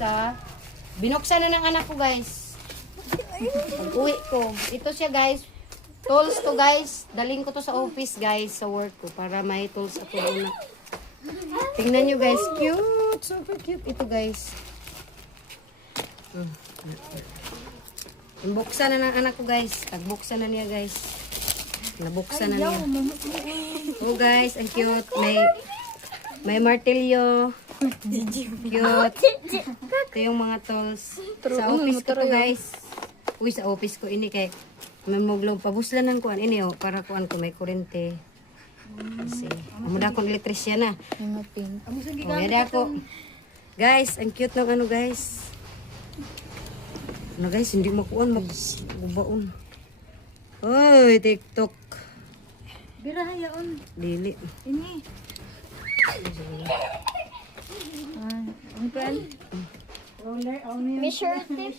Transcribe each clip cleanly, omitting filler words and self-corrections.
isa. Binuksan na ng anak ko, guys. Pag-uwi ko. Ito siya, guys. Tools to, guys. Daling ko to sa office, guys, sa work ko. Para may tools ako muna. Tingnan nyo, guys. Cute. Super cute. Ito, guys. Buksan na ng anak ko, guys. Pagbuksan na niya, guys. Nabuksan na niya. Oh, guys. Ang cute. May martilyo. Cute. Ito yung mga tools. Sa office ko to, guys. Uy, sa office ko ini kay may muglong pabuslan ng kuan ini oh para kuan ko may kurente. Kasi amuda akong elektrisyan na. Oh, yada ako. Guys, ang cute ng ano, guys. Ano, guys, hindi makuan magbaon. Oy, TikTok. Bira hayaon. Dili. Ini. Ang kan? Roller, May shirt tip.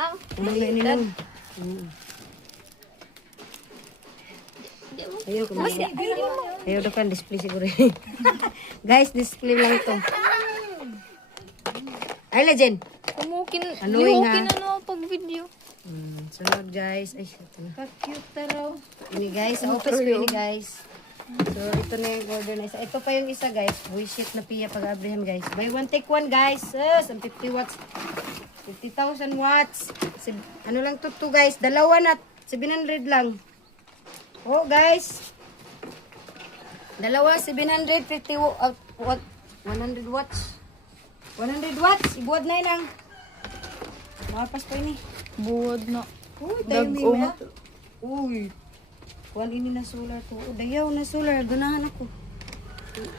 Ang Ano ini lang. Ayaw ko na. Ayaw daw kan display siguro. Guys, display lang to. Ay, legend. kumukin, Annoying, lihukin ha? ano pag video. Sunod, guys. Ay, shit. Cute taraw. Ini, guys. Sa office ko ini, guys. So, ito na yung order na isa. Ito pa yung isa, guys. Bullshit na piya pag-Abraham, guys. Buy one, take one, guys. Ang 50 watts. 50,000 watts. Ano lang to, guys. Dalawa na. 700 lang. Oh, guys. Dalawa, 750 watt. 100 watts. 100 watts. Ibuad na yun lang. Makapas pa yun eh. Buwad na. Uy, tayo may Uy. Kuan ini na solar to. O, dayaw na solar. Ganahan ako.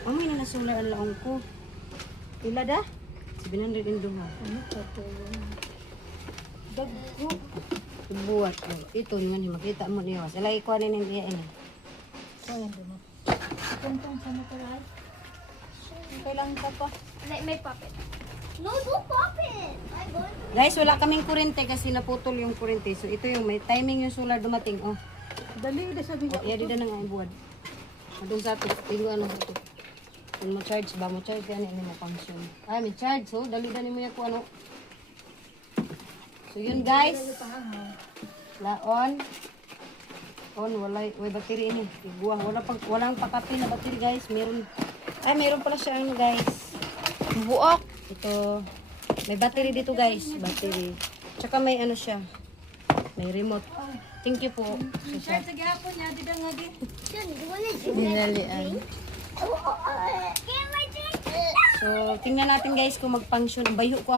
Amoy na na solar ang laong ko. Pila da? 700 in duha. Ano ka to? Dagko. Buwat. Ito naman, makita mo niya. Sala ikuha na niya ini. Sayang din mo. Kuntong sa mataray. Kailangan ka pa. May puppet. No, don't pop it. I'm going to... Guys, wala kaming kurente kasi naputol yung kurente. So, ito yung may timing yung solar dumating. Oh. Dali ulit sabi ko. Oh, iya na nga buwad. Adong sa ito. Tingnan na sa ito. Kung mo-charge ba? Mo-charge ka na mo function. Ay, may charge. So, dali-dali mo yan kung ano. So, yun guys. On. On, walay battery ini. Iguang. Walang pakapi na battery guys. Meron. Ay, meron pala siya ano guys. Buak. Ito. May battery dito guys. Battery. Tsaka may ano siya. May remote. Thank you po. Share sa gapon niya. Di nga di. Dinalian. So, tingnan natin guys kung mag-function. Bayo ko